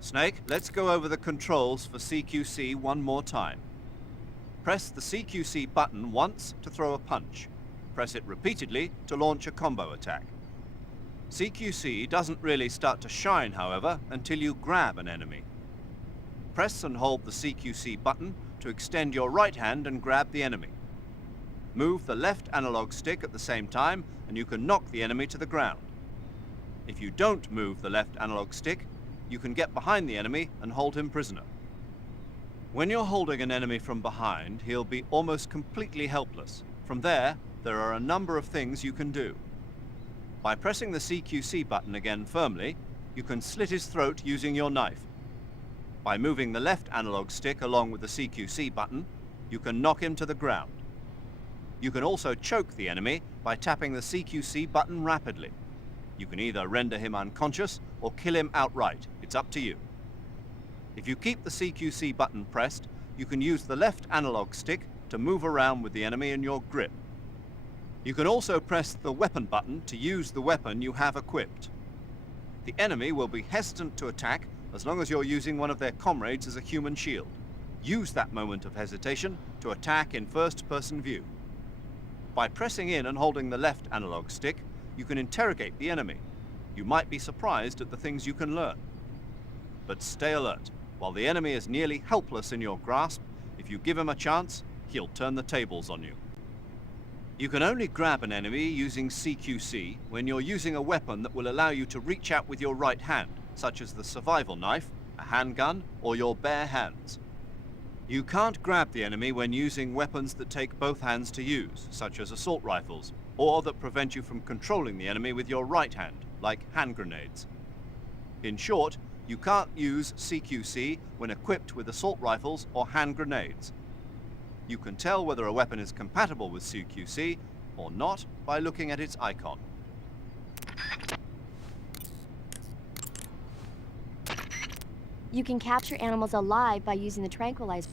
Snake, let's go over the controls for CQC one more time. Press the CQC button once to throw a punch. Press it repeatedly to launch a combo attack. CQC doesn't really start to shine, however, until you grab an enemy. Press and hold the CQC button to extend your right hand and grab the enemy. Move the left analog stick at the same time and you can knock the enemy to the ground. If you don't move the left analog stick, you can get behind the enemy and hold him prisoner. When you're holding an enemy from behind, he'll be almost completely helpless. From there are a number of things you can do. By pressing the CQC button again firmly, you can slit his throat using your knife. By moving the left analog stick along with the CQC button, you can knock him to the ground. You can also choke the enemy by tapping the CQC button rapidly. You can either render him unconscious or kill him outright. It's up to you. If you keep the CQC button pressed, you can use the left analog stick to move around with the enemy in your grip. You can also press the weapon button to use the weapon you have equipped. The enemy will be hesitant to attack as long as you're using one of their comrades as a human shield. Use that moment of hesitation to attack in first-person view. By pressing in and holding the left analog stick, you can interrogate the enemy. You might be surprised at the things you can learn. But stay alert. While the enemy is nearly helpless in your grasp, if you give him a chance, he'll turn the tables on you. You can only grab an enemy using CQC when you're using a weapon that will allow you to reach out with your right hand, such as the survival knife, a handgun, or your bare hands. You can't grab the enemy when using weapons that take both hands to use, such as assault rifles, or that prevent you from controlling the enemy with your right hand, like hand grenades. In short, you can't use CQC when equipped with assault rifles or hand grenades. You can tell whether a weapon is compatible with CQC or not by looking at its icon. You can capture animals alive by using the tranquilizer.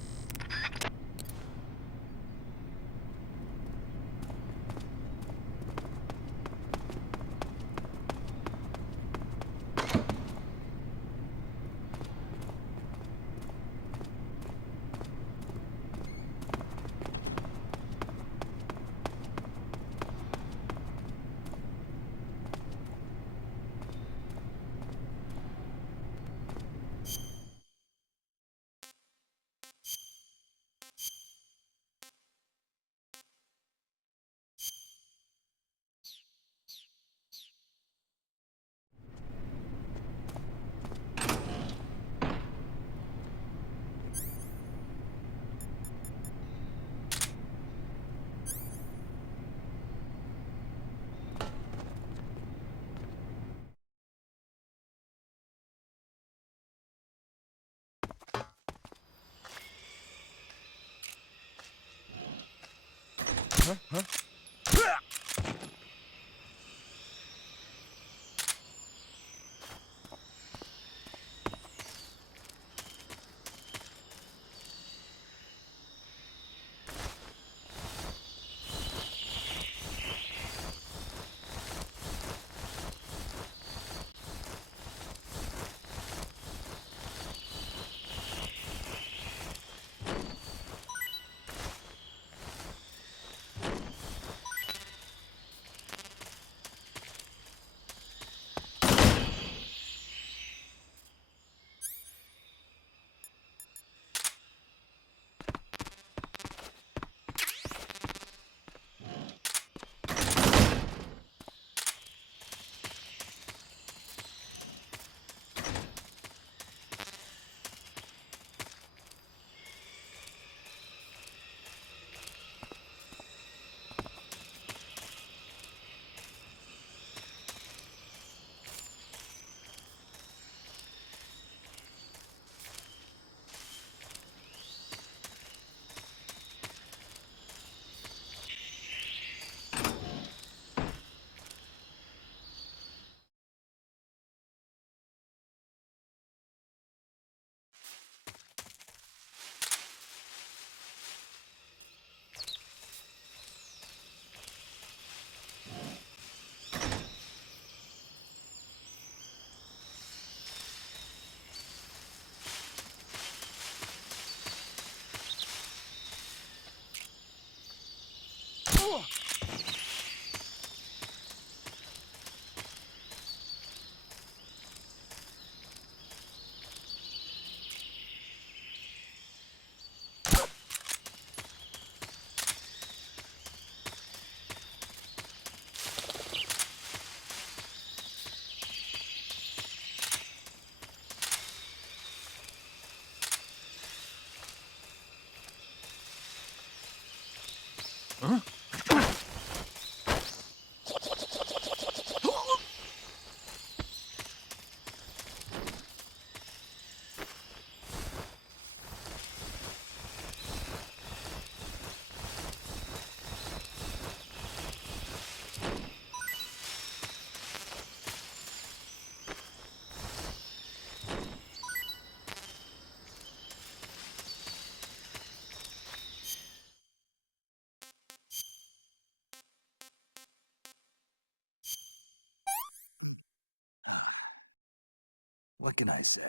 What can I say?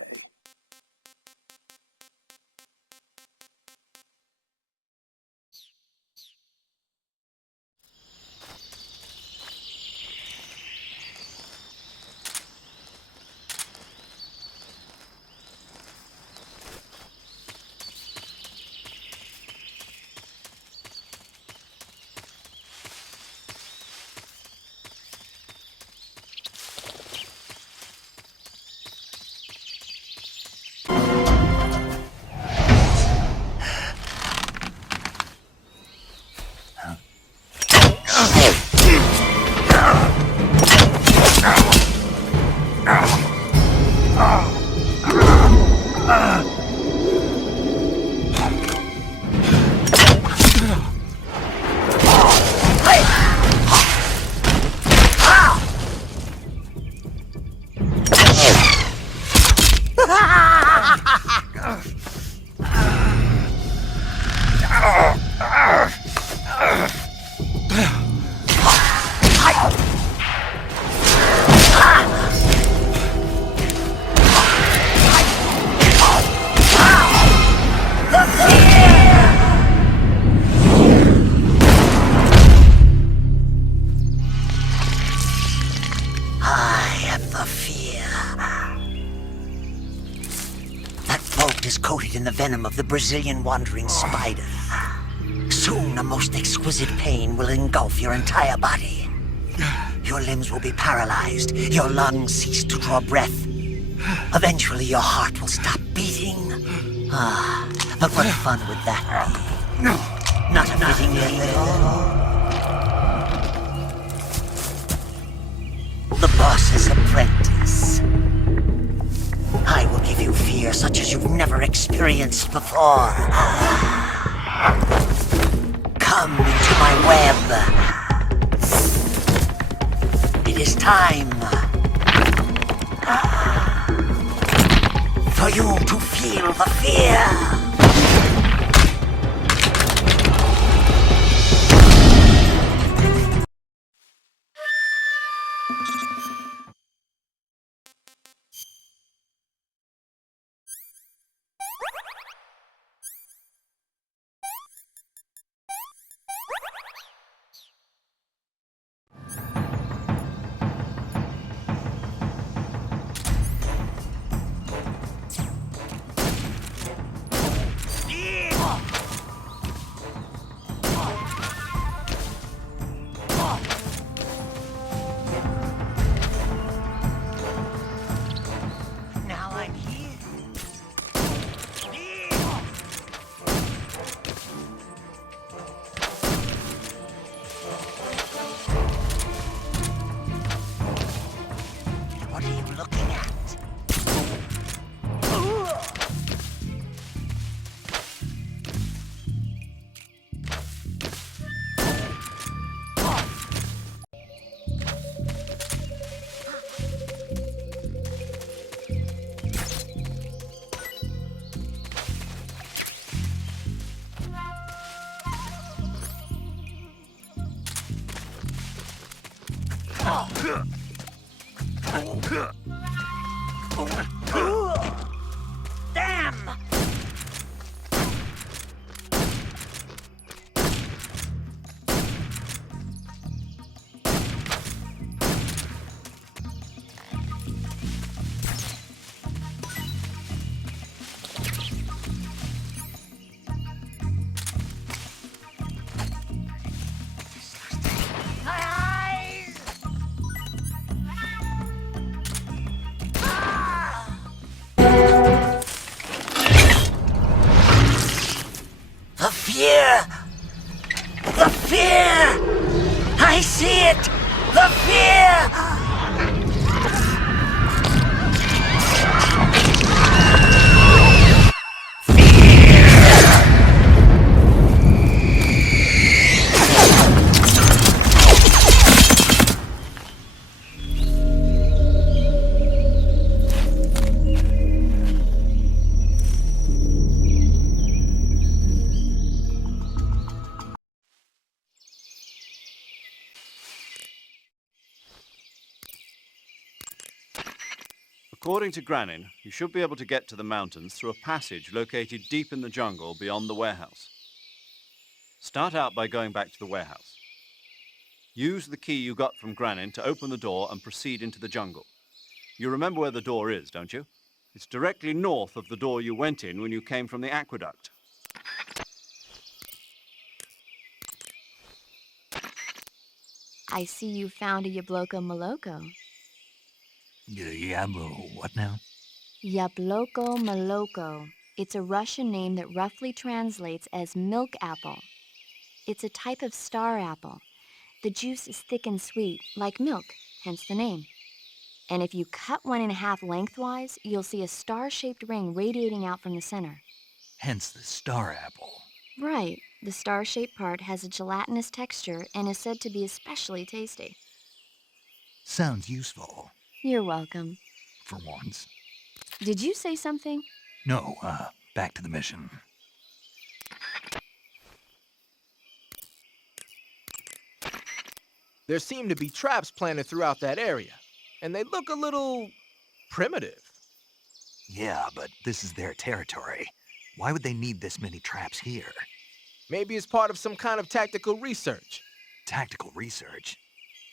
Is coated in the venom of the Brazilian wandering spider. Soon a most exquisite pain will engulf your entire body. Your limbs will be paralyzed, your lungs cease to draw breath. Eventually your heart will stop beating. But what fun would that be? Not a fitting end at all. The boss's apprentice. I will give you fear such as you've never experienced before. Come. Come into my web. It is time for you to feel the fear. Damn! The fear! I see it! The fear! According to Granin, you should be able to get to the mountains through a passage located deep in the jungle beyond the warehouse. Start out by going back to the warehouse. Use the key you got from Granin to open the door and proceed into the jungle. You remember where the door is, don't you? It's directly north of the door you went in when you came from the aqueduct. I see you found a Yabloko Moloko. What now? Yabloko Moloko. It's a Russian name that roughly translates as milk apple. It's a type of star apple. The juice is thick and sweet, like milk, hence the name. And if you cut one in half lengthwise, you'll see a star-shaped ring radiating out from the center. Hence the star apple. Right. The star-shaped part has a gelatinous texture and is said to be especially tasty. Sounds useful. You're welcome. For once. Did you say something? No, back to the mission. There seem to be traps planted throughout that area, and they look a little primitive. Yeah, but this is their territory. Why would they need this many traps here? Maybe it's part of some kind of tactical research. Tactical research?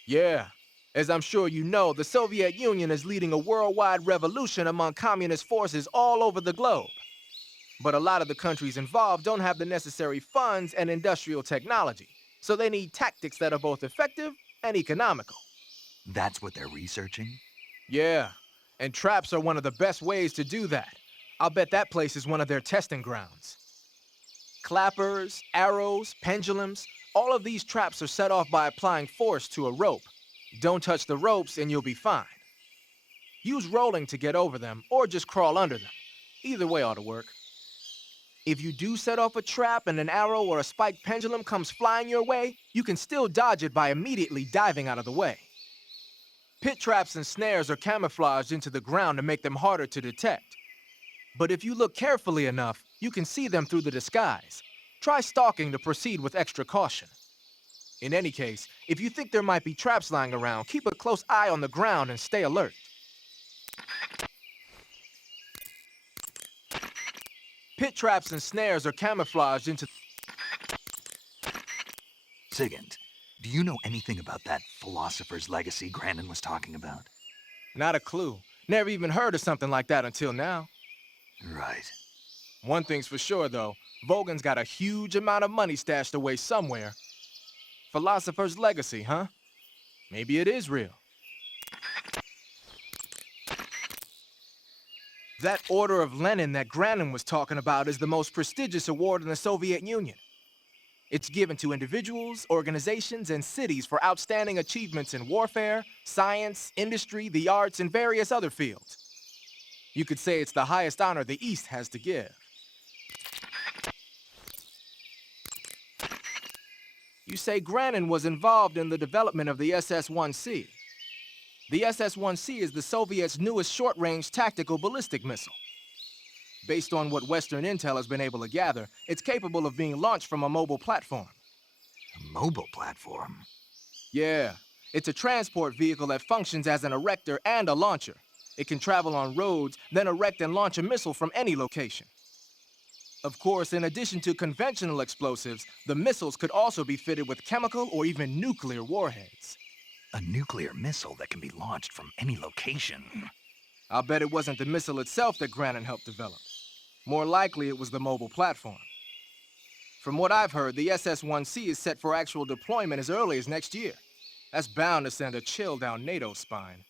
Yeah. As I'm sure you know, the Soviet Union is leading a worldwide revolution among communist forces all over the globe. But a lot of the countries involved don't have the necessary funds and industrial technology, so they need tactics that are both effective and economical. That's what they're researching? Yeah, and traps are one of the best ways to do that. I'll bet that place is one of their testing grounds. Clappers, arrows, pendulums, all of these traps are set off by applying force to a rope. Don't touch the ropes and you'll be fine. Use rolling to get over them, or just crawl under them. Either way ought to work. If you do set off a trap and an arrow or a spiked pendulum comes flying your way, you can still dodge it by immediately diving out of the way. Pit traps and snares are camouflaged into the ground to make them harder to detect. But if you look carefully enough, you can see them through the disguise. Try stalking to proceed with extra caution. In any case, if you think there might be traps lying around, keep a close eye on the ground and stay alert. Pit traps and snares are camouflaged into... Sigint, do you know anything about that philosopher's legacy Grandin was talking about? Not a clue. Never even heard of something like that until now. Right. One thing's for sure, though. Vogan's got a huge amount of money stashed away somewhere. Philosopher's legacy, huh? Maybe it is real. That Order of Lenin that Grandin was talking about is the most prestigious award in the Soviet Union. It's given to individuals, organizations, and cities for outstanding achievements in warfare, science, industry, the arts, and various other fields. You could say it's the highest honor the East has to give. You say Grandin was involved in the development of the SS-1C. The SS-1C is the Soviets' newest short-range tactical ballistic missile. Based on what Western intel has been able to gather, it's capable of being launched from a mobile platform. A mobile platform? Yeah, it's a transport vehicle that functions as an erector and a launcher. It can travel on roads, then erect and launch a missile from any location. Of course, in addition to conventional explosives, the missiles could also be fitted with chemical or even nuclear warheads. A nuclear missile that can be launched from any location. I'll bet it wasn't the missile itself that Grandin helped develop. More likely, it was the mobile platform. From what I've heard, the SS-1C is set for actual deployment as early as next year. That's bound to send a chill down NATO's spine.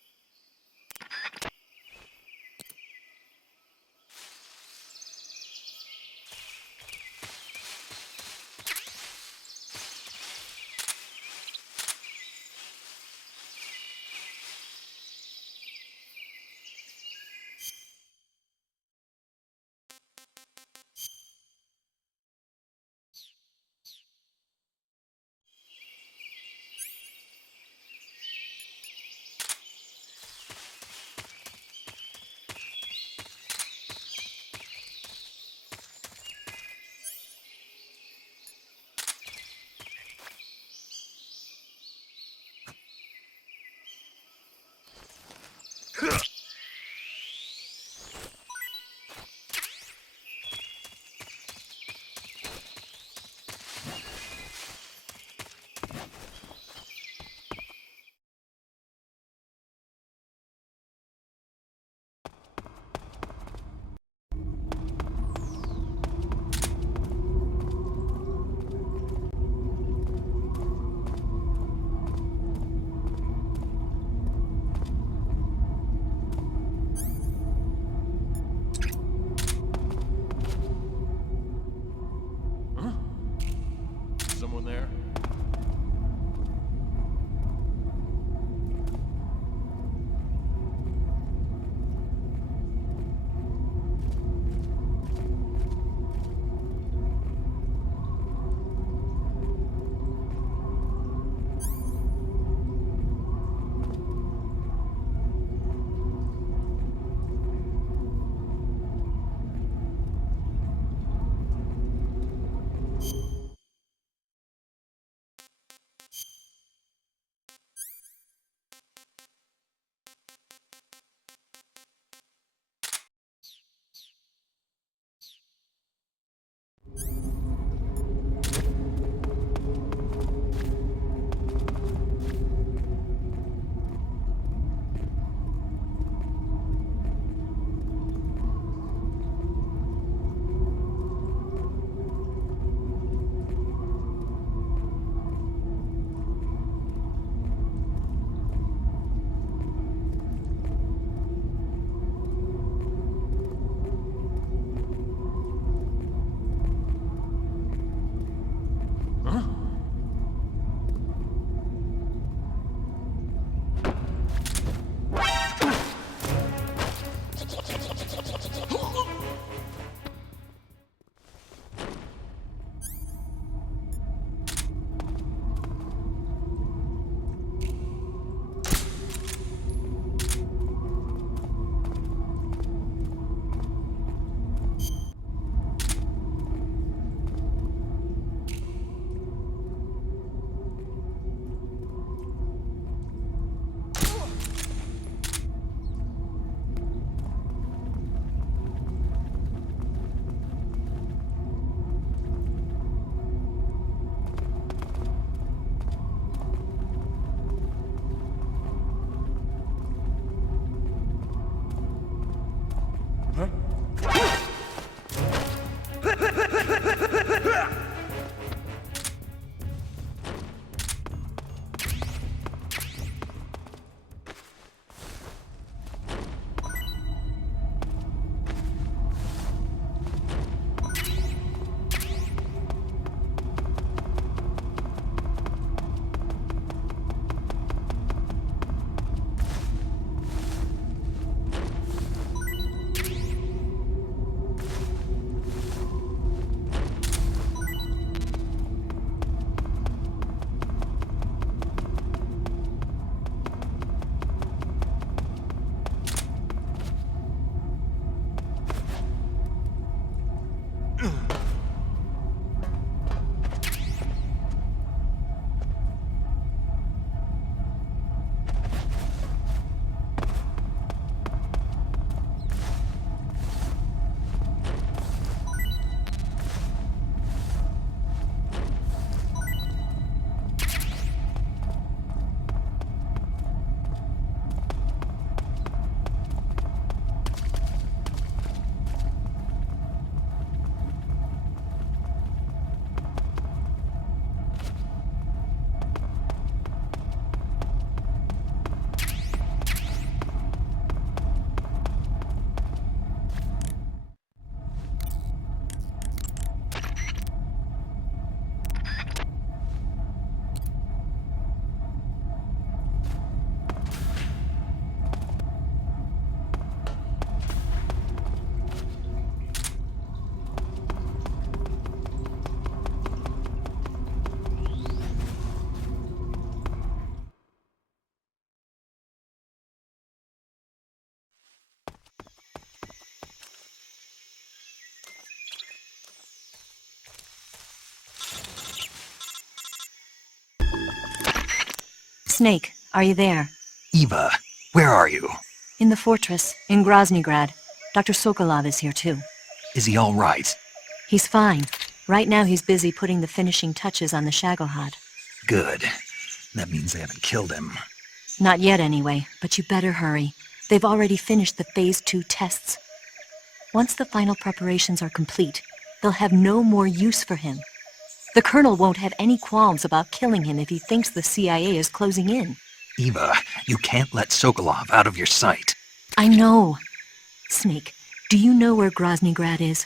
Snake, are you there? Eva, where are you? In the fortress, in Grozny. Dr. Sokolov is here too. Is he all right? He's fine. Right now he's busy putting the finishing touches on the Shagohod. Good. That means they haven't killed him. Not yet anyway, but you better hurry. They've already finished the Phase 2 tests. Once the final preparations are complete, they'll have no more use for him. The Colonel won't have any qualms about killing him if he thinks the CIA is closing in. Eva, you can't let Sokolov out of your sight. I know. Snake, do you know where Grozny is?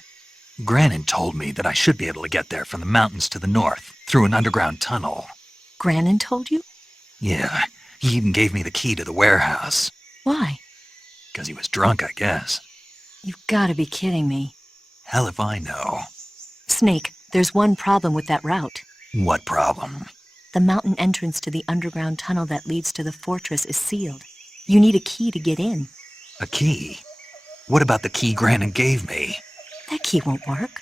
Granin told me that I should be able to get there from the mountains to the north, through an underground tunnel. Granin told you? Yeah, he even gave me the key to the warehouse. Why? Because he was drunk, I guess. You've got to be kidding me. Hell if I know. Snake, there's one problem with that route. What problem? The mountain entrance to the underground tunnel that leads to the fortress is sealed. You need a key to get in. A key? What about the key Granin gave me? That key won't work.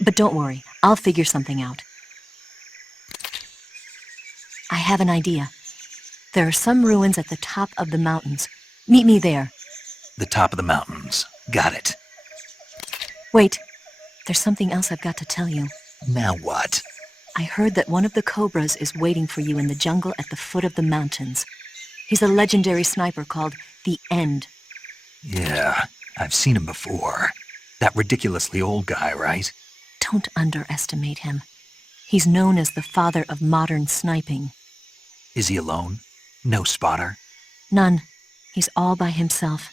But don't worry, I'll figure something out. I have an idea. There are some ruins at the top of the mountains. Meet me there. The top of the mountains. Got it. Wait, there's something else I've got to tell you. Now what? I heard that one of the Cobras is waiting for you in the jungle at the foot of the mountains. He's a legendary sniper called the End. Yeah, I've seen him before. That ridiculously old guy, right? Don't underestimate him. He's known as the father of modern sniping. Is he alone? No spotter? None. He's all by himself.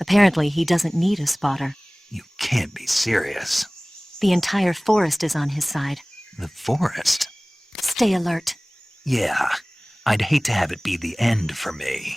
Apparently, he doesn't need a spotter. You can't be serious. The entire forest is on his side. The forest? Stay alert. Yeah, I'd hate to have it be the end for me.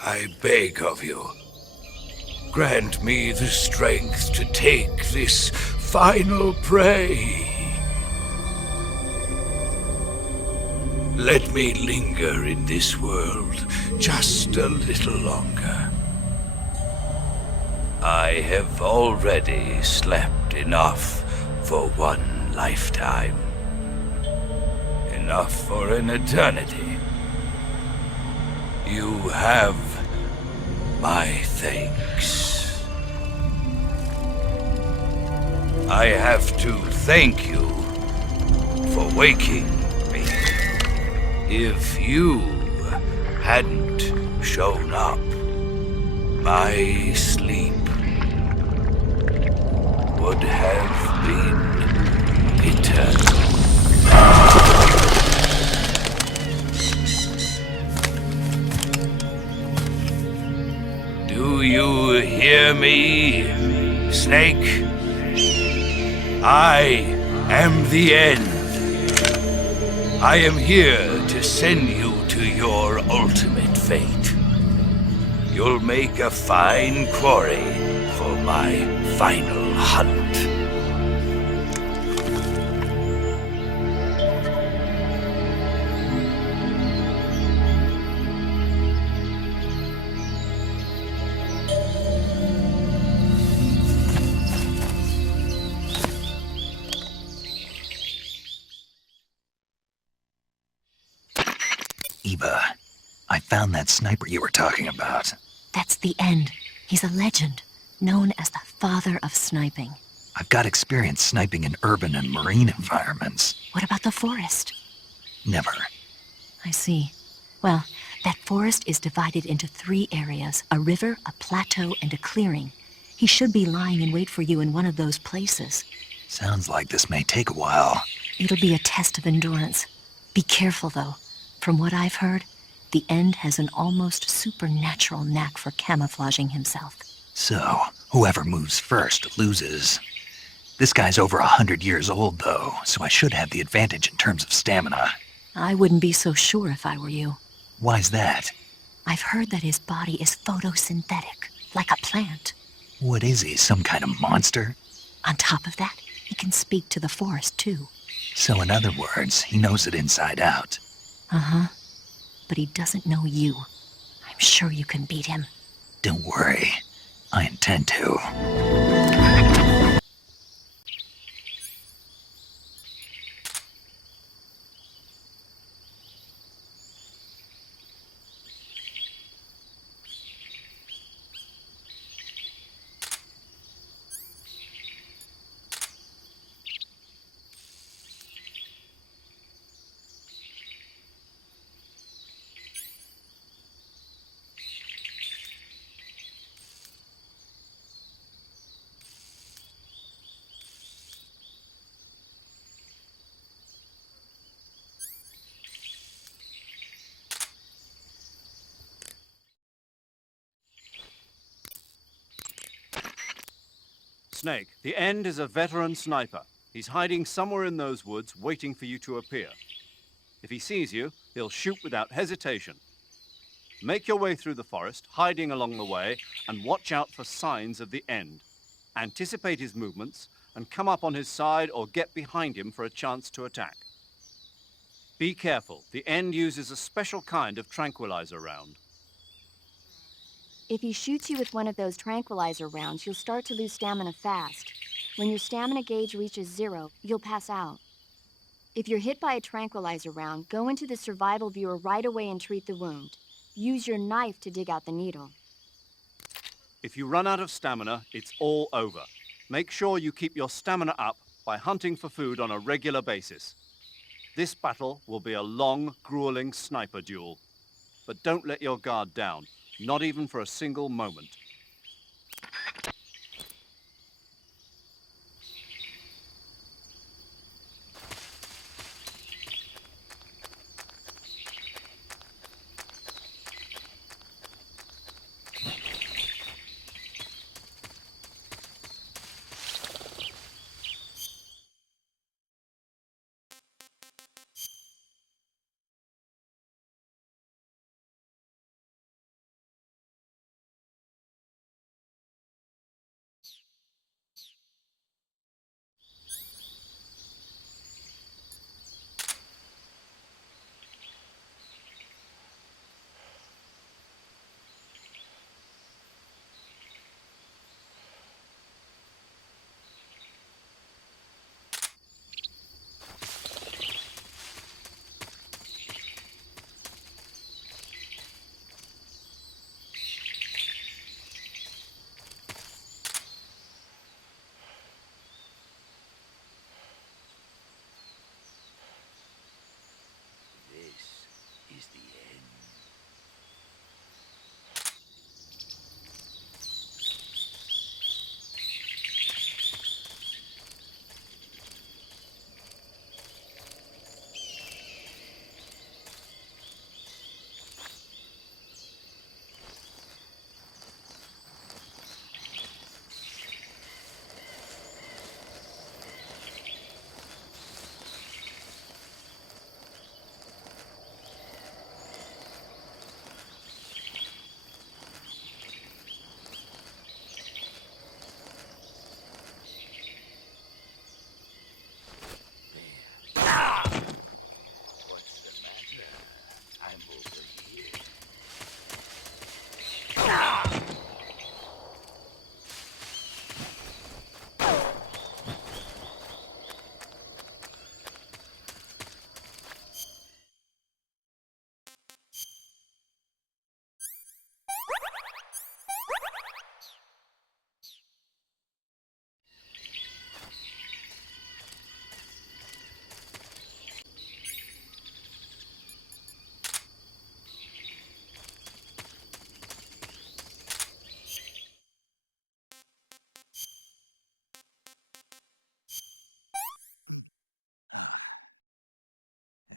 I beg of you, grant me the strength to take this final prey. Let me linger in this world just a little longer. I have already slept enough for one lifetime. Enough for an eternity. You have my thanks. I have to thank you for waking me. If you hadn't shown up, my sleep would have been eternal. Do you hear me, Snake? I am the end. I am here to send you to your ultimate fate. You'll make a fine quarry for my final hunt. Eva, I found that sniper you were talking about. That's the end. He's a legend, known as the father of sniping. I've got experience sniping in urban and marine environments. What about the forest? Never. I see. Well, that forest is divided into 3 areas, a river, a plateau, and a clearing. He should be lying in wait for you in one of those places. Sounds like this may take a while. It'll be a test of endurance. Be careful, though. From what I've heard, The End has an almost supernatural knack for camouflaging himself. So, whoever moves first loses. This guy's over 100 years old, though, so I should have the advantage in terms of stamina. I wouldn't be so sure if I were you. Why's that? I've heard that his body is photosynthetic, like a plant. What is he, some kind of monster? On top of that, he can speak to the forest, too. So in other words, he knows it inside out. Uh-huh. But he doesn't know you. I'm sure you can beat him. Don't worry. I intend to. Snake, the End is a veteran sniper. He's hiding somewhere in those woods, waiting for you to appear. If he sees you, he'll shoot without hesitation. Make your way through the forest, hiding along the way, and watch out for signs of the End. Anticipate his movements, and come up on his side or get behind him for a chance to attack. Be careful. The End uses a special kind of tranquilizer round. If he shoots you with one of those tranquilizer rounds, you'll start to lose stamina fast. When your stamina gauge reaches 0, you'll pass out. If you're hit by a tranquilizer round, go into the survival viewer right away and treat the wound. Use your knife to dig out the needle. If you run out of stamina, it's all over. Make sure you keep your stamina up by hunting for food on a regular basis. This battle will be a long, grueling sniper duel. But don't let your guard down, not even for a single moment. This is the end. What's the matter? I'm over here.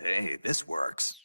Hey, this works.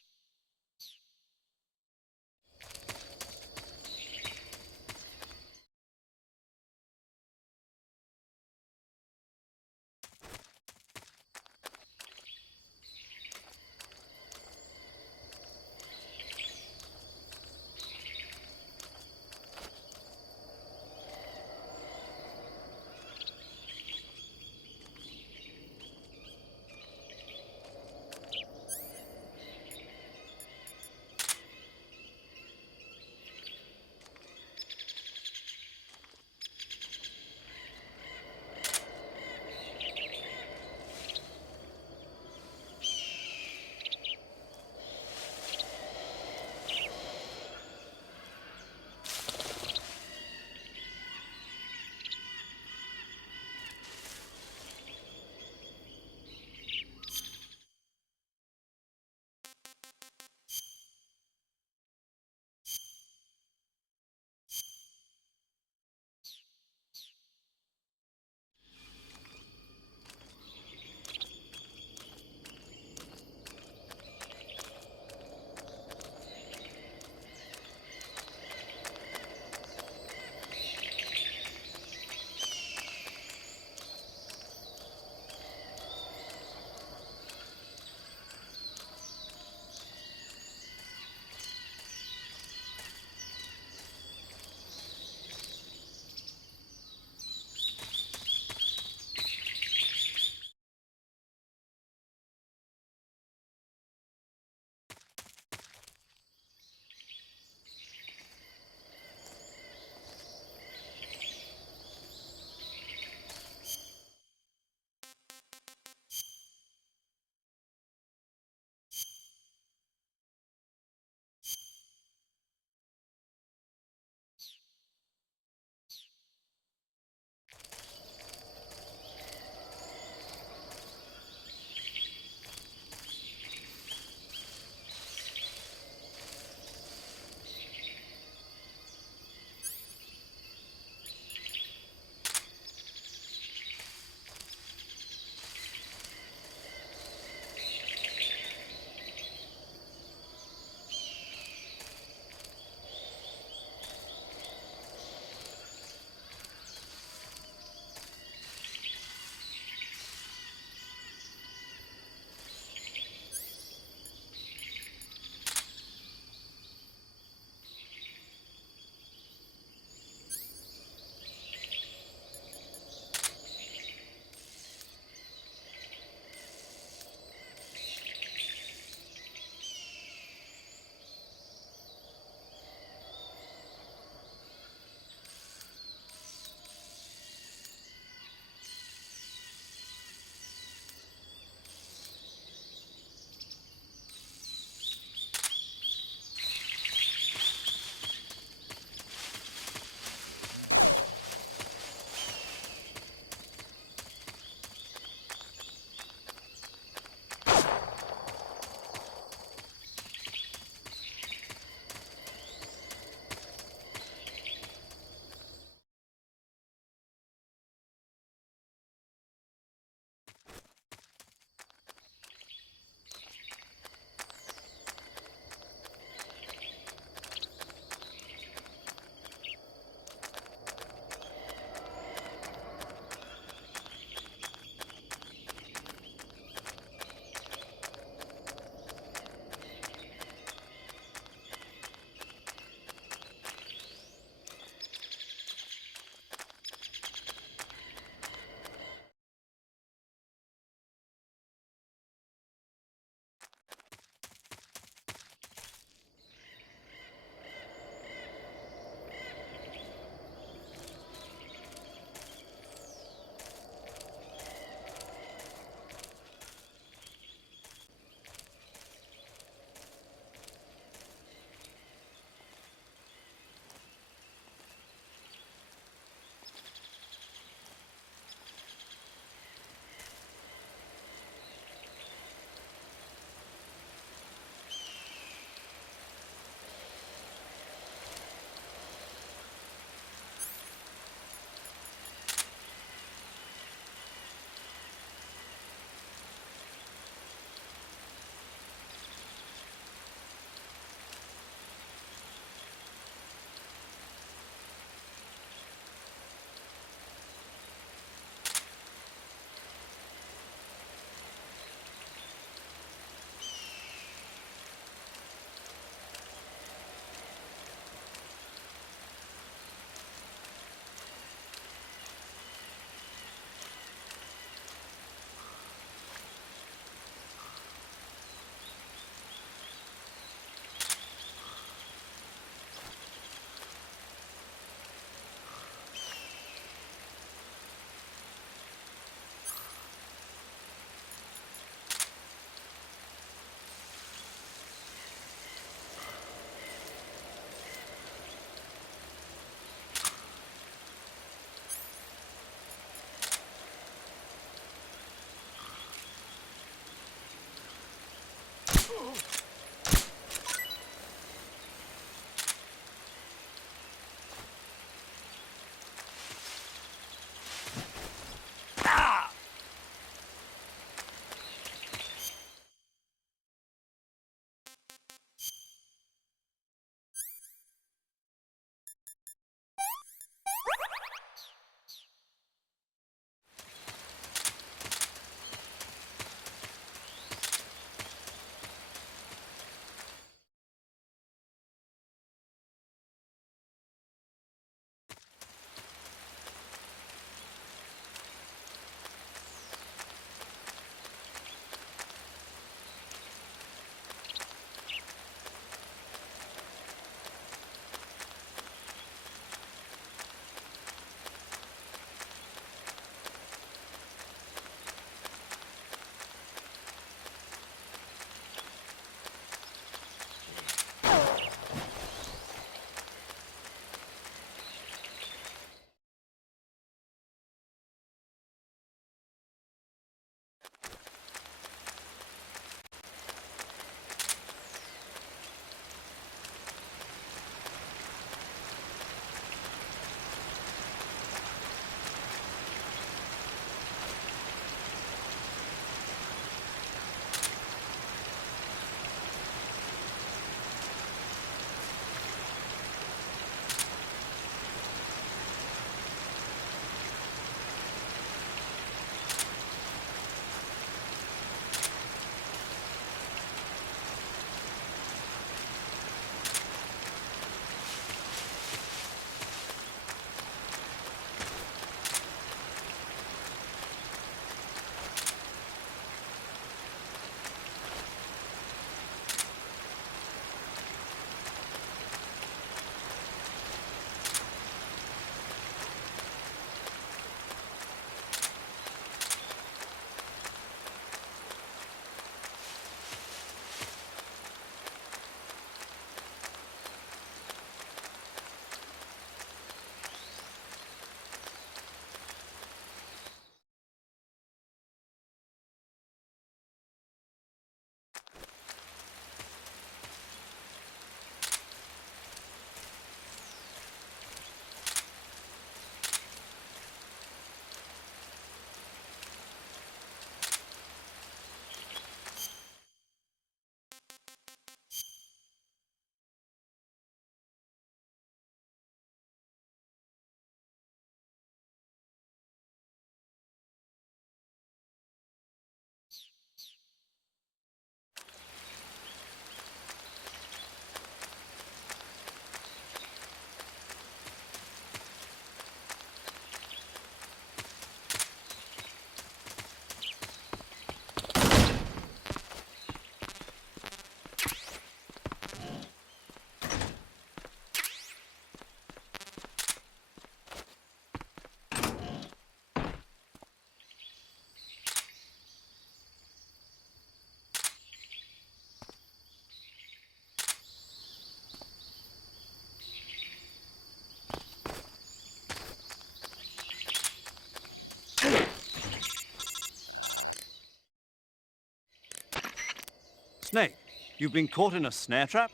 Snake, you've been caught in a snare trap?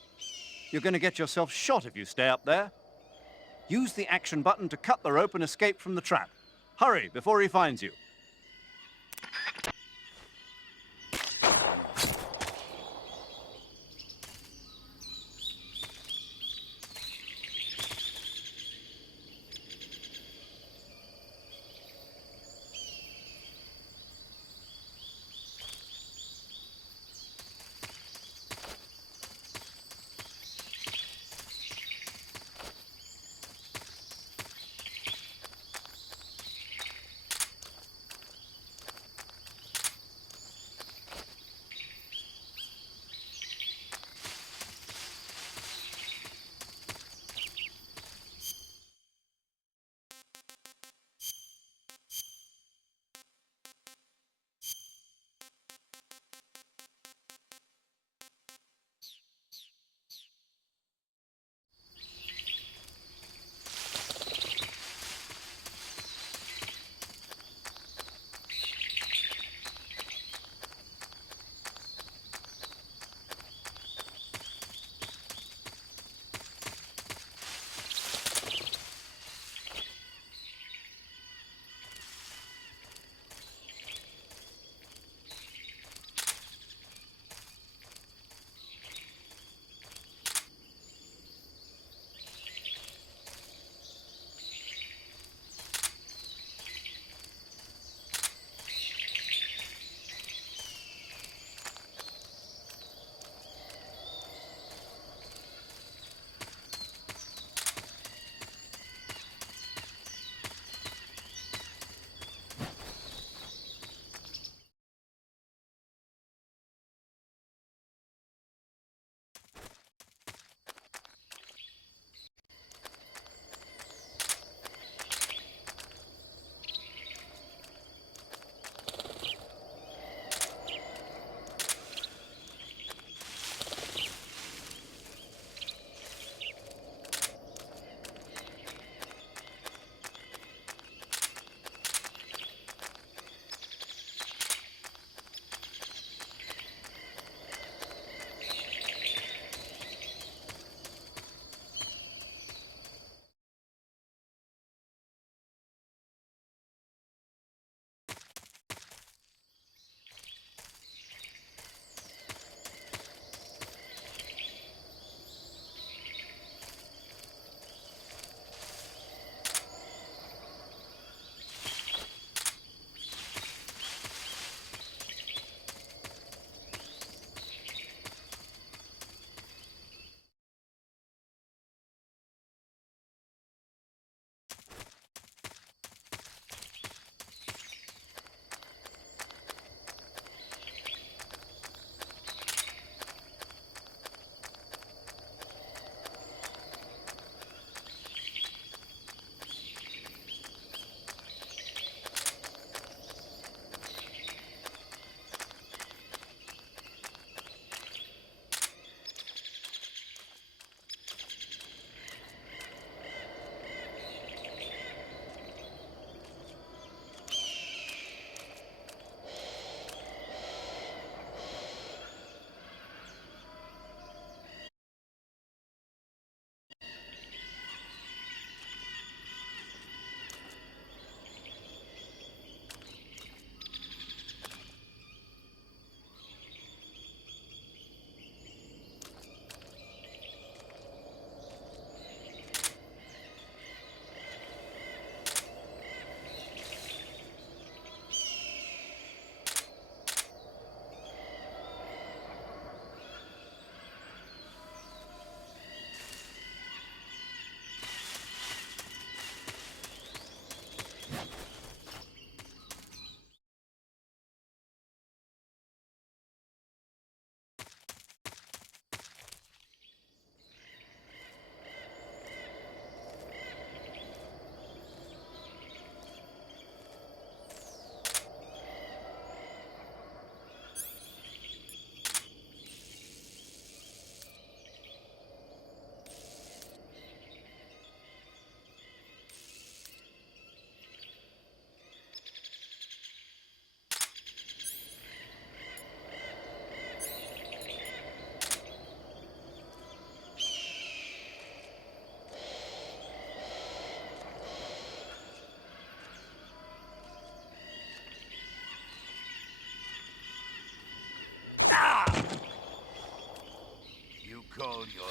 You're going to get yourself shot if you stay up there. Use the action button to cut the rope and escape from the trap. Hurry before he finds you.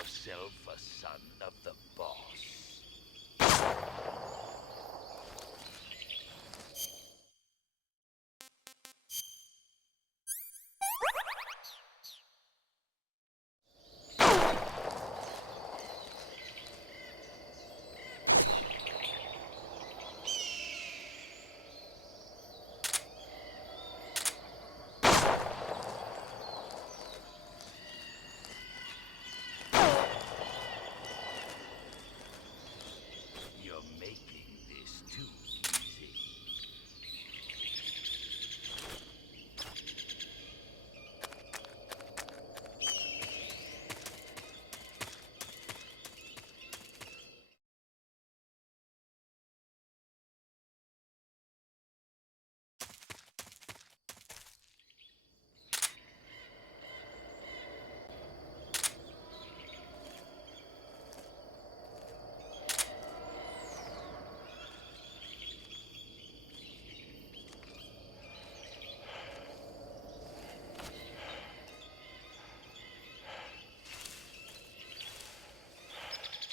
yourself a son of the boss.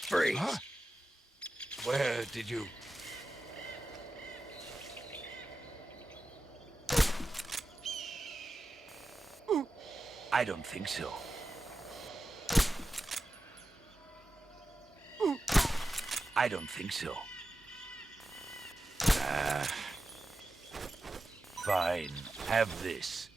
Freeze. Huh? Where did you... I don't think so. I don't think so. Fine. Have this.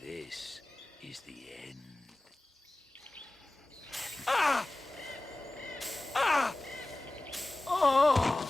This is the end. Ah! Ah! Oh!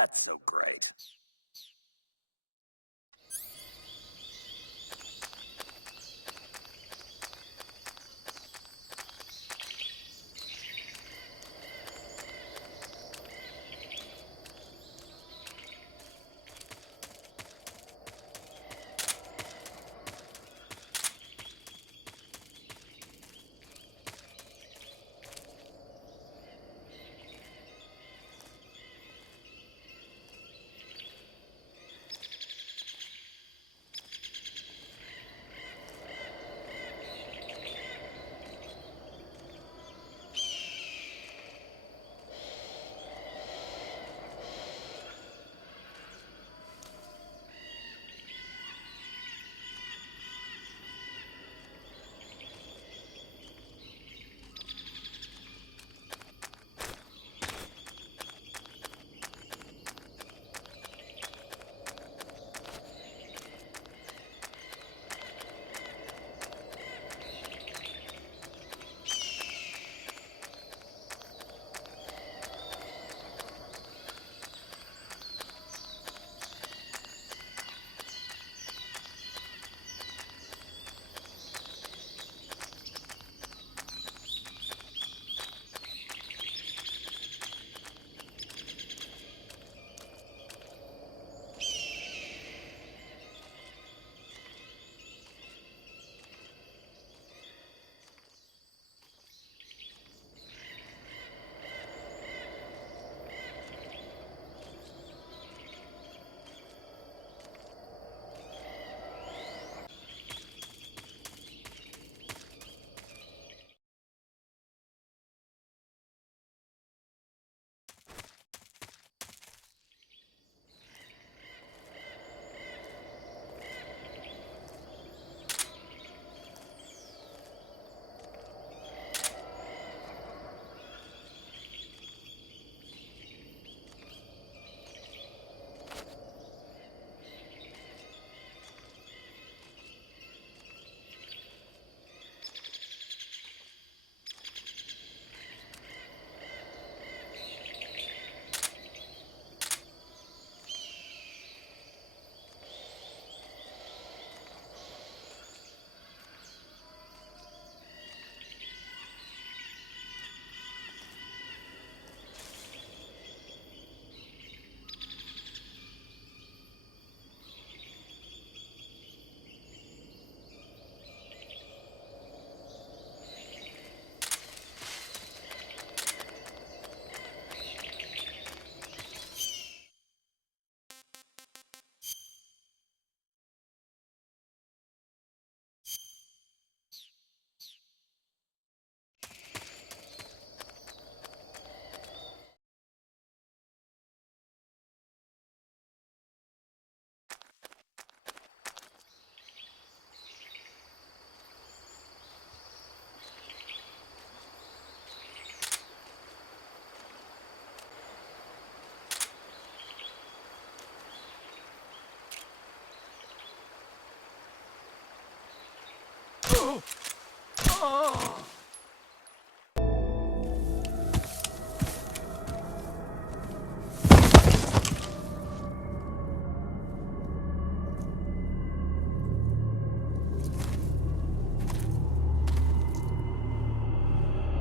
Not so great.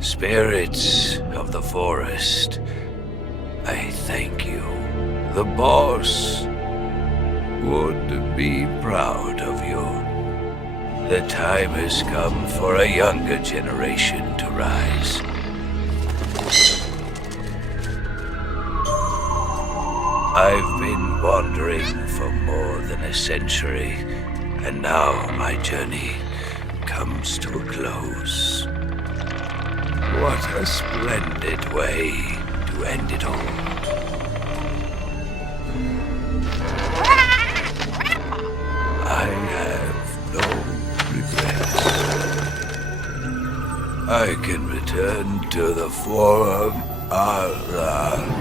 Spirits of the forest, I thank you. The boss would be proud of you. The time has come for a younger generation to rise. I've been wandering for more than a century, and now my journey comes to a close. What a splendid way to end it all. I have no regrets. I can return to the Forum Allah.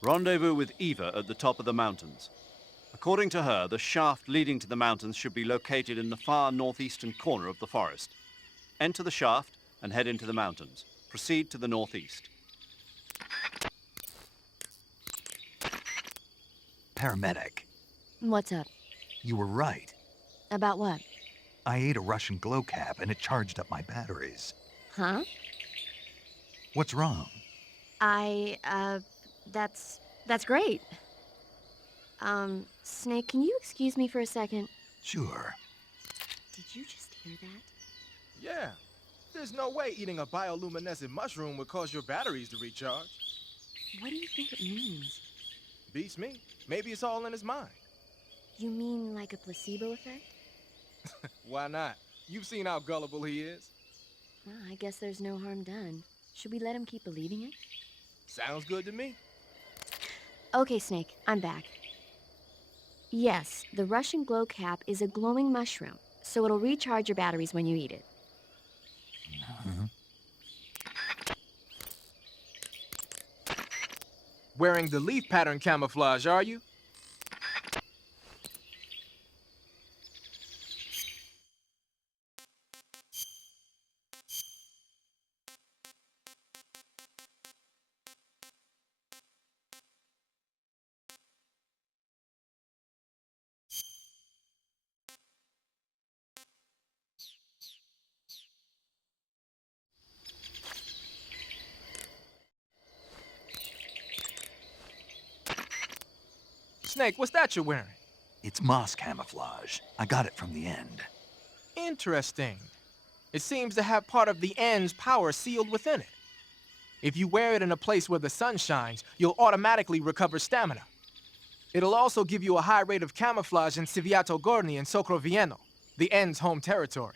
Rendezvous with Eva at the top of the mountains. According to her, the shaft leading to the mountains should be located in the far northeastern corner of the forest. Enter the shaft and head into the mountains. Proceed to the northeast. Paramedic, What's up? you were right. About what? I ate a Russian glow cap and it charged up my batteries. Huh? What's wrong? That's great. Snake, can you excuse me for a second? Sure. Did you just hear that? Yeah. There's no way eating a bioluminescent mushroom would cause your batteries to recharge. What do you think it means? Beats me. Maybe it's all in his mind. You mean like a placebo effect? Why not? You've seen how gullible he is. Well, I guess there's no harm done. Should we let him keep believing it? Sounds good to me. Okay, Snake, I'm back. Yes, the Russian glow cap is a glowing mushroom, so it'll recharge your batteries when you eat it. Wearing the leaf pattern camouflage, are you? Snake, what's that you're wearing? It's moss camouflage. I got it from the end. Interesting. It seems to have part of the end's power sealed within it. If you wear it in a place where the sun shines, you'll automatically recover stamina. It'll also give you a high rate of camouflage in Civiato Gorni and Socrovieno, the end's home territory.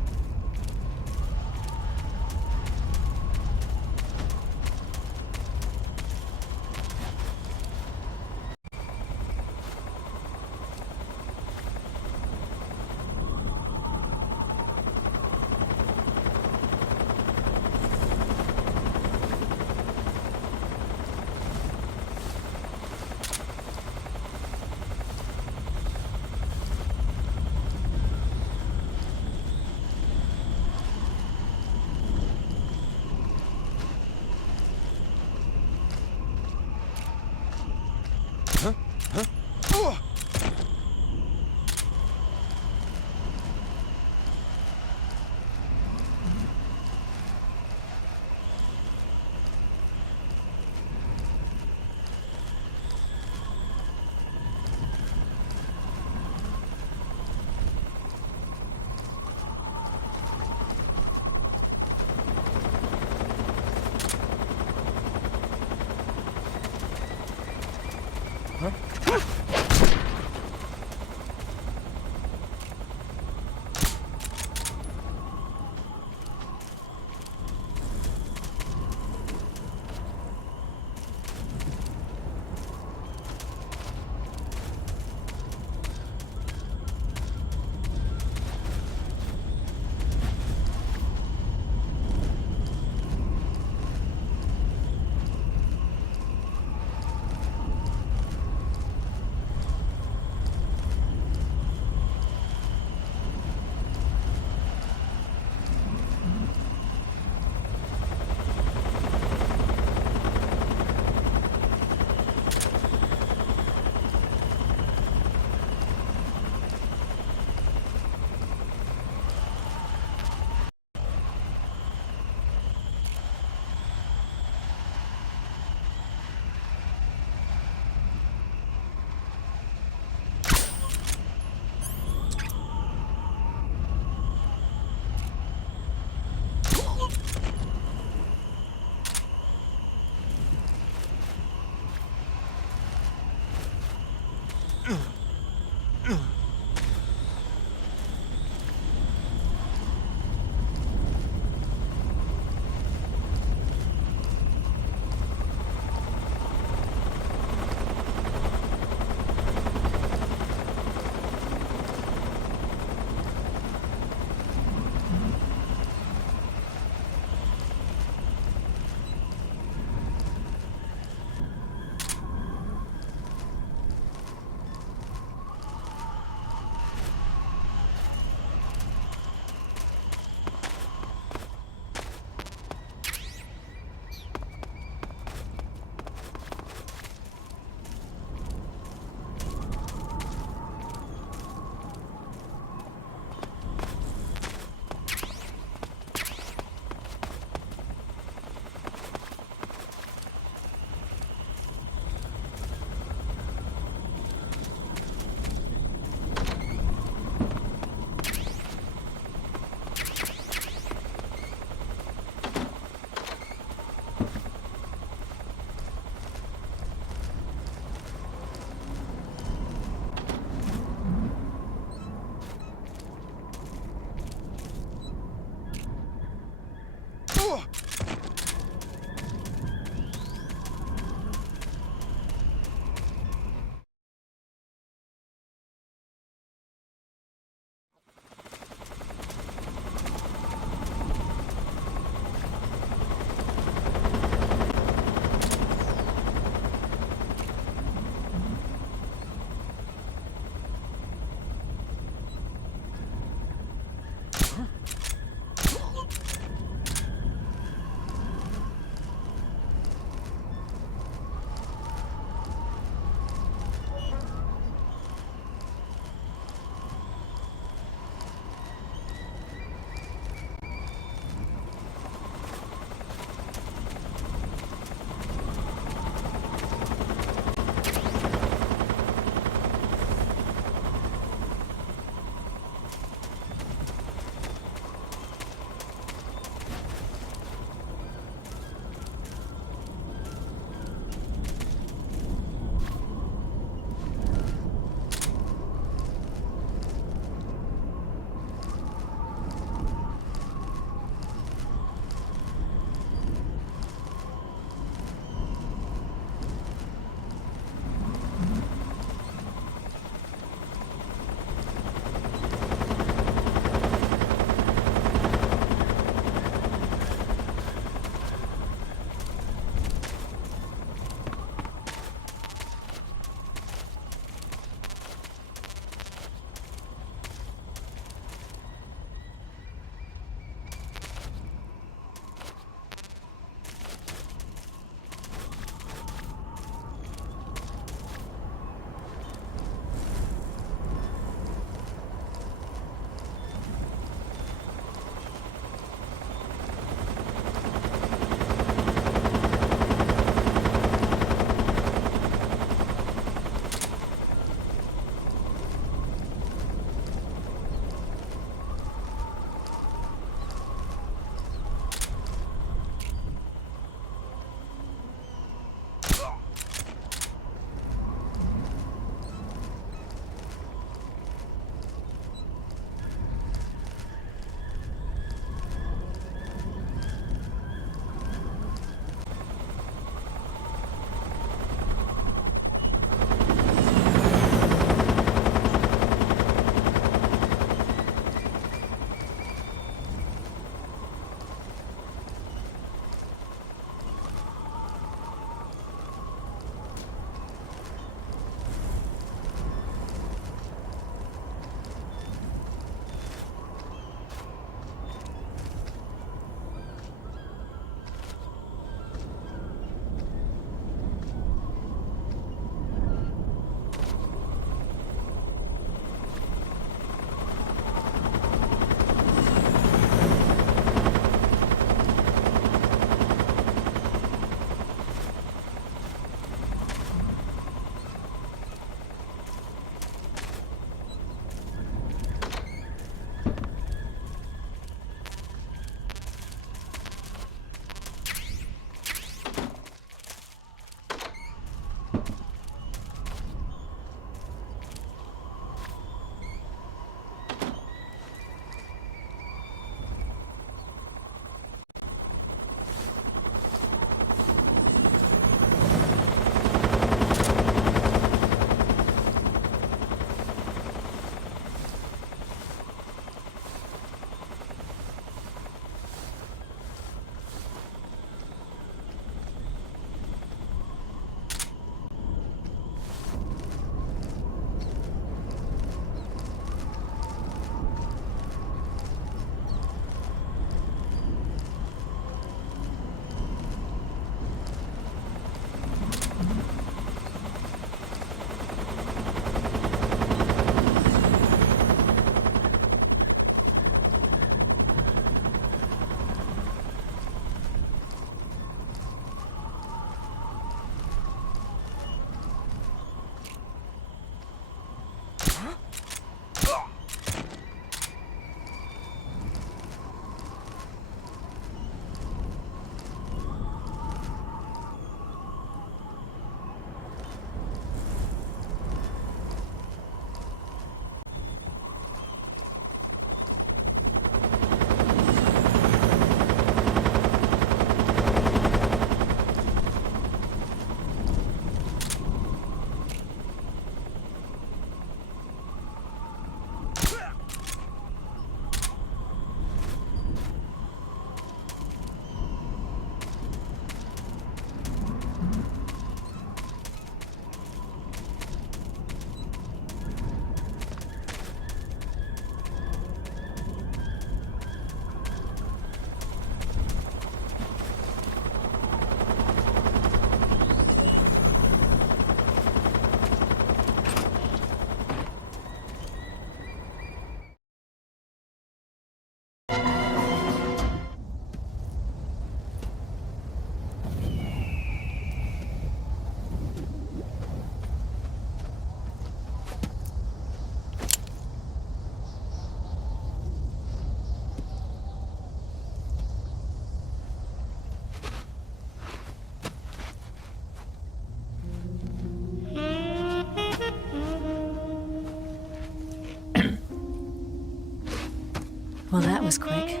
Well, that was quick.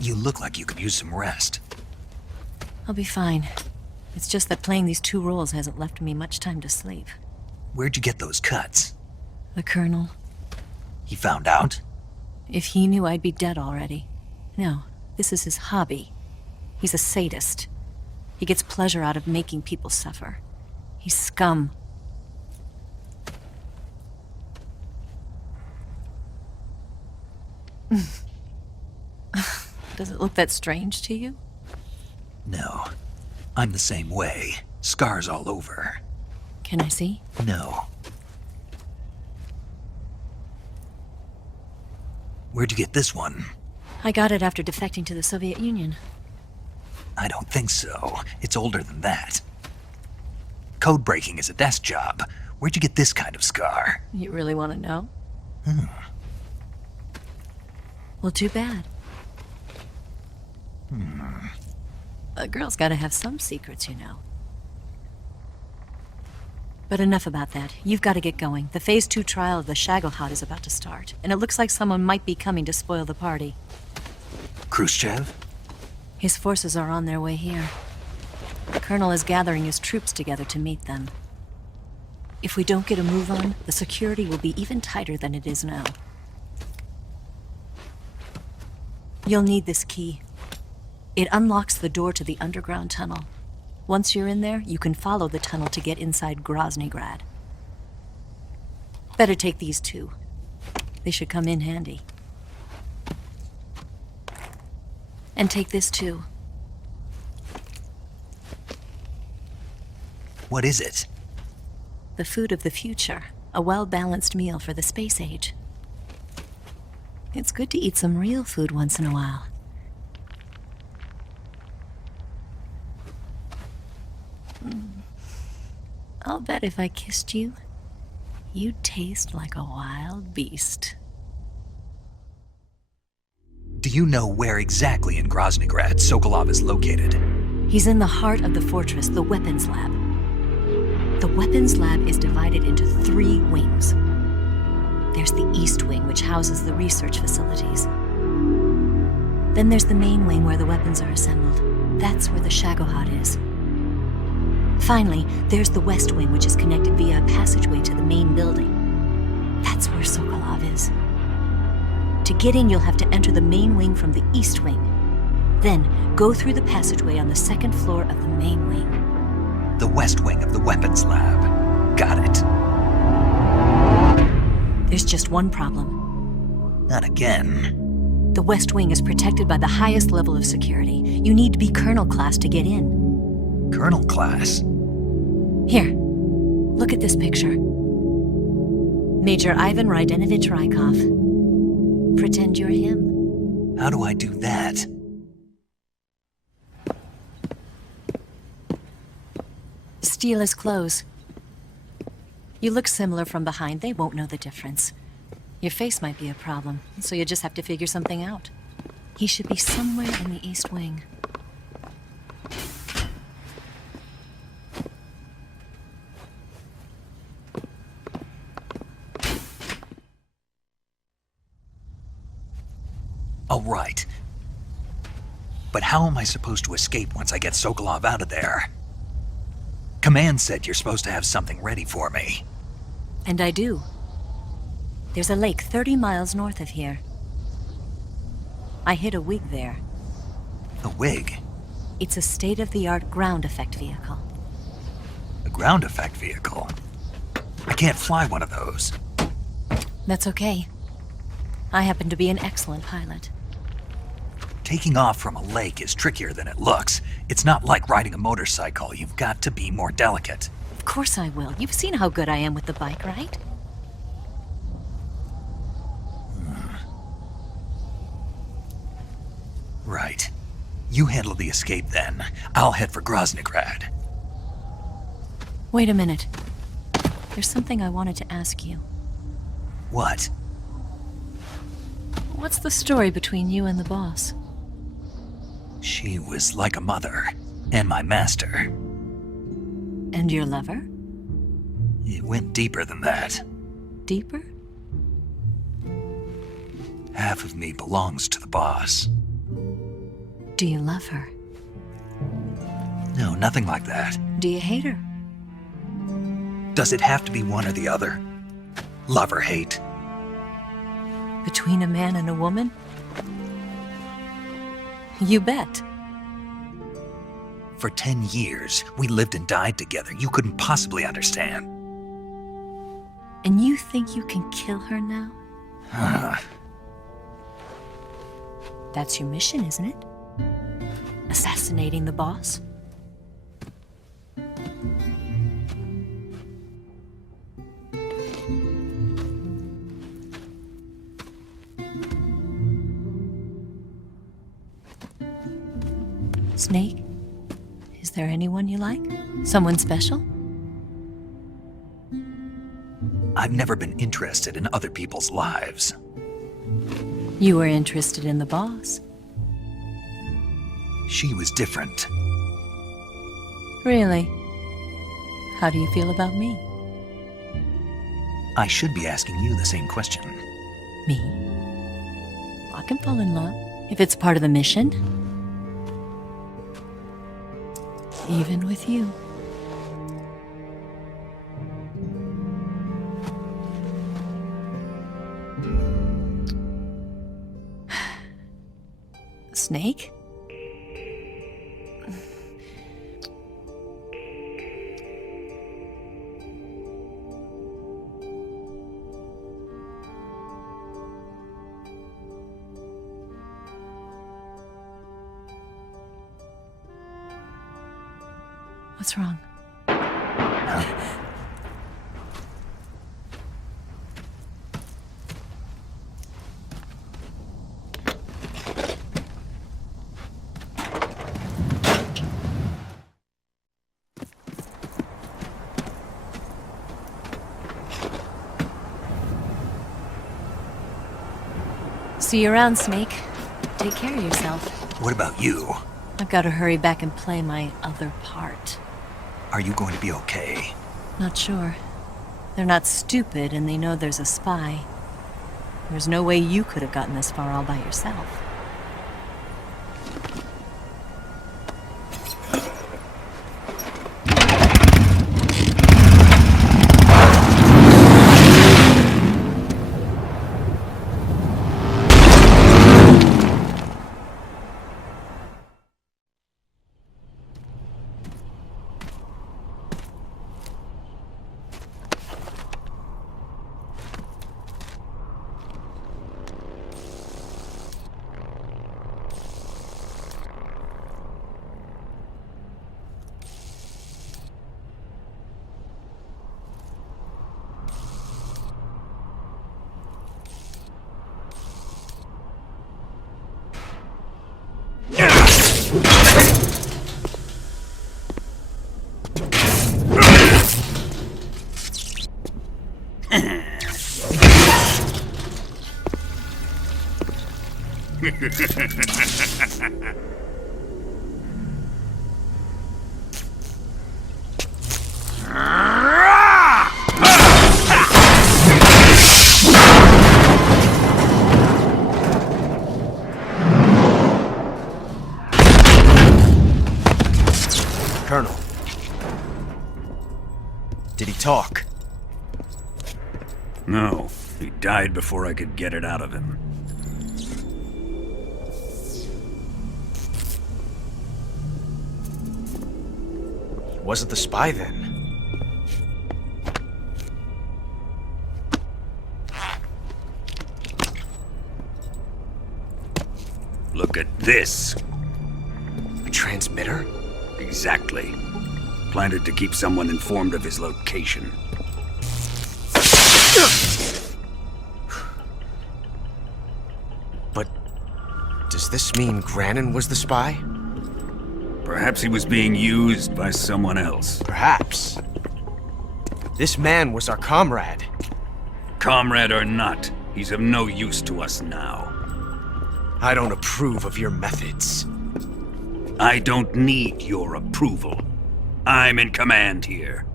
You look like you could use some rest. I'll be fine. It's just that playing these two roles hasn't left me much time to sleep. Where'd you get those cuts? The Colonel. He found out? If he knew, I'd be dead already. No, this is his hobby. He's a sadist. He gets pleasure out of making people suffer. He's scum. Does it look that strange to you? No. I'm the same way. Scars all over. Can I see? No. Where'd you get this one? I got it after defecting to the Soviet Union. I don't think so. It's older than that. Code breaking is a desk job. Where'd you get this kind of scar? You really want to know? Well, too bad. A girl's gotta have some secrets, you know. But enough about that. You've got to get going. The Phase 2 trial of the Shagohod is about to start, and it looks like someone might be coming to spoil the party. Khrushchev? His forces are on their way here. The Colonel is gathering his troops together to meet them. If we don't get a move on, the security will be even tighter than it is now. You'll need this key. It unlocks the door to the underground tunnel. Once you're in there, you can follow the tunnel to get inside Grozny Grad. Better take these two. They should come in handy. And take this too. What is it? The food of the future. A well-balanced meal for the space age. It's good to eat some real food once in a while. I'll bet if I kissed you, you'd taste like a wild beast. Do you know where exactly in Grozny Grad Sokolov is located? He's in the heart of the fortress, the weapons lab. The weapons lab is divided into 3 wings. There's the East Wing, which houses the research facilities. Then there's the main wing where the weapons are assembled. That's where the Shagohod is. Finally, there's the West Wing, which is connected via a passageway to the main building. That's where Sokolov is. To get in, you'll have to enter the main wing from the East Wing. Then, go through the passageway on the 2nd floor of the main wing. The West Wing of the weapons lab. Got it. There's just one problem. Not again. The West Wing is protected by the highest level of security. You need to be Colonel class to get in. Colonel class? Here, look at this picture. Major Ivan Rydenovich Rykov. Pretend you're him. How do I do that? Steal his clothes. You look similar from behind. They won't know the difference. Your face might be a problem, so you just have to figure something out. He should be somewhere in the East Wing. Oh, right. But how am I supposed to escape once I get Sokolov out of there? Command said you're supposed to have something ready for me. And I do. There's a lake 30 miles north of here. I hid a wig there. A wig? It's a state-of-the-art ground effect vehicle. A ground effect vehicle? I can't fly one of those. That's okay. I happen to be an excellent pilot. Taking off from a lake is trickier than it looks. It's not like riding a motorcycle. You've got to be more delicate. Of course I will. You've seen how good I am with the bike, right? Right. You handle the escape then. I'll head for Groznygrad. Wait a minute. There's something I wanted to ask you. What? What's the story between you and the boss? She was like a mother, and my master. And your lover? It went deeper than that. Deeper? Half of me belongs to the boss. Do you love her? No, nothing like that. Do you hate her? Does it have to be one or the other? Love or hate? Between a man and a woman? You bet. For 10 years, we lived and died together. You couldn't possibly understand. And you think you can kill her now? That's your mission, isn't it? Assassinating the boss? Snake? Is there anyone you like? Someone special? I've never been interested in other people's lives. You were interested in the boss. She was different. Really? How do you feel about me? I should be asking you the same question. Me? I can fall in love if it's part of the mission. Even with you. Snake? What's wrong? See you around, Snake. Take care of yourself. What about you? I've got to hurry back and play my other part. Are you going to be okay? Not sure. They're not stupid, and they know there's a spy. There's no way you could have gotten this far all by yourself. Colonel. Did he talk? No, he died before I could get it out of him. He wasn't the spy then. Look at this. A transmitter? Exactly. Planted to keep someone informed of his location. But does this mean Granin was the spy? Perhaps he was being used by someone else. Perhaps. This man was our comrade. Comrade or not, he's of no use to us now. I don't approve of your methods. I don't need your approval. I'm in command here.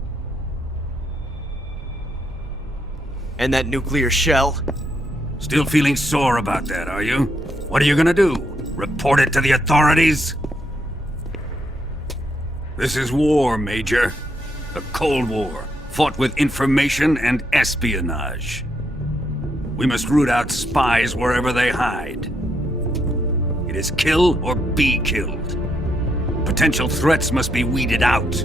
And that nuclear shell? Still feeling sore about that, are you? What are you gonna do? Report it to the authorities? This is war, Major. A Cold War, fought with information and espionage. We must root out spies wherever they hide. It is kill or be killed. Potential threats must be weeded out.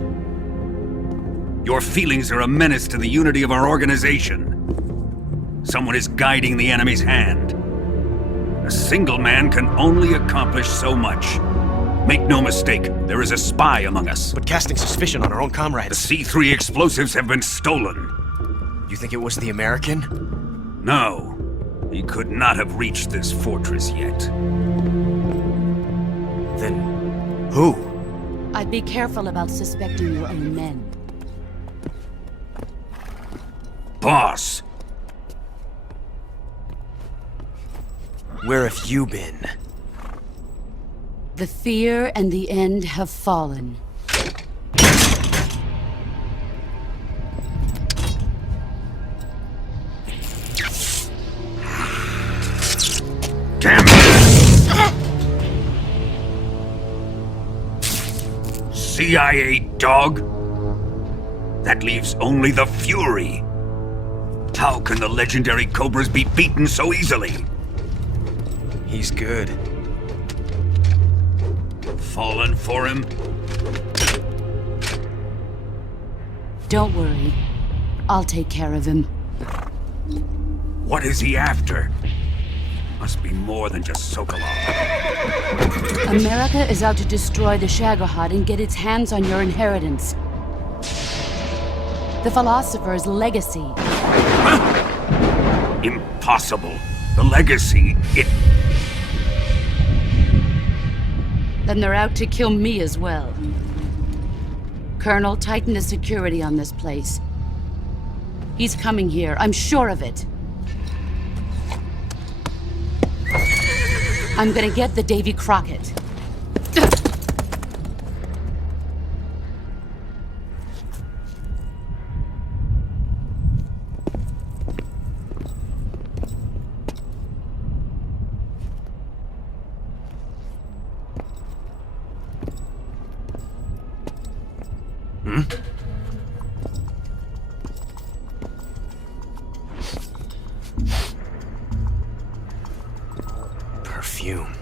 Your feelings are a menace to the unity of our organization. Someone is guiding the enemy's hand. A single man can only accomplish so much. Make no mistake, there is a spy among us. But casting suspicion on our own The comrades. C3 explosives have been stolen. You think it was the American? No, he could not have reached this fortress yet. Then who? I'd be careful about suspecting your own men. Boss! Where have you been? The fear and the end have fallen. Damn it! CIA dog? That leaves only the Fury. How can the legendary Cobras be beaten so easily? He's good. Fallen for him? Don't worry. I'll take care of him. What is he after? Must be more than just Sokolov. America is out to destroy the Shagohod and get its hands on your inheritance. The philosopher's legacy. Impossible. The legacy, Then they're out to kill me as well. Colonel, tighten the security on this place. He's coming here, I'm sure of it. I'm gonna get the Davy Crockett. Perfume.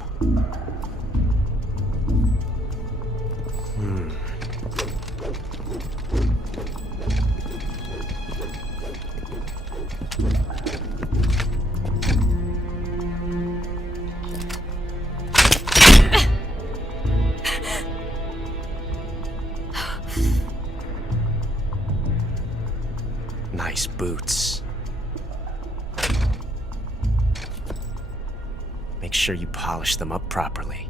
Nice boots. Make sure you polish them up properly.